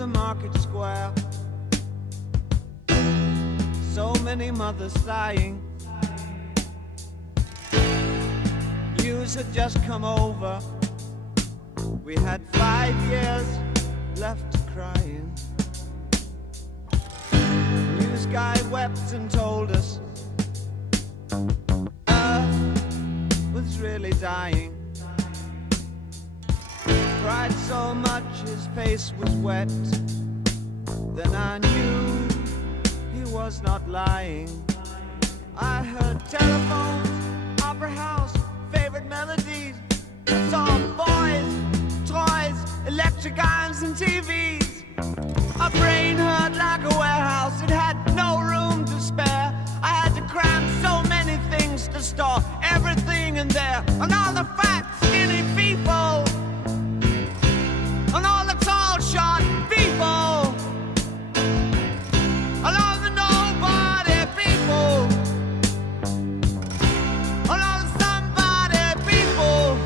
the market square. So many mothers sighing. News had just come over. We had 5 years left crying. News guy wept and told us Earth was really dying. Cried so much his face was wet. Then I knew he was not lying. I heard telephones, opera house, favorite melodies. I saw boys, toys, electric irons and TVs. My brain hurt like a warehouse, it had no room to spare. I had to cram so many things to store everything in there. And all the fat, skinny people, and all the tall, short people, and all the nobody people, and all the somebody people.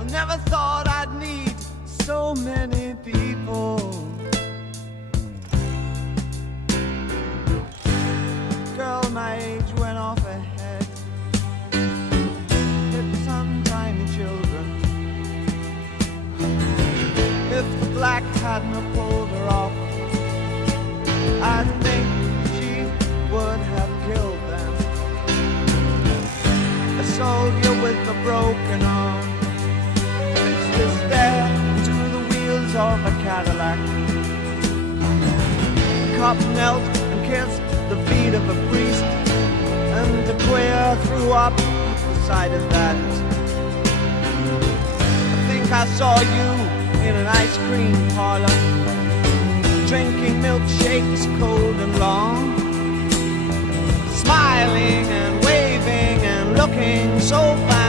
I never thought I'd need so many people. Girl my age went off ahead, hit some tiny children. If the black hadn't have pulled her off, I think she would have killed them. A soldier with a broken arm fixed his stare to the wheels of a Cadillac. The cop knelt and kissed the feet of a priest, and the queer threw up the sight of that. I think I saw you in an ice cream parlor, drinking milkshakes cold and long, smiling and waving and looking so fine.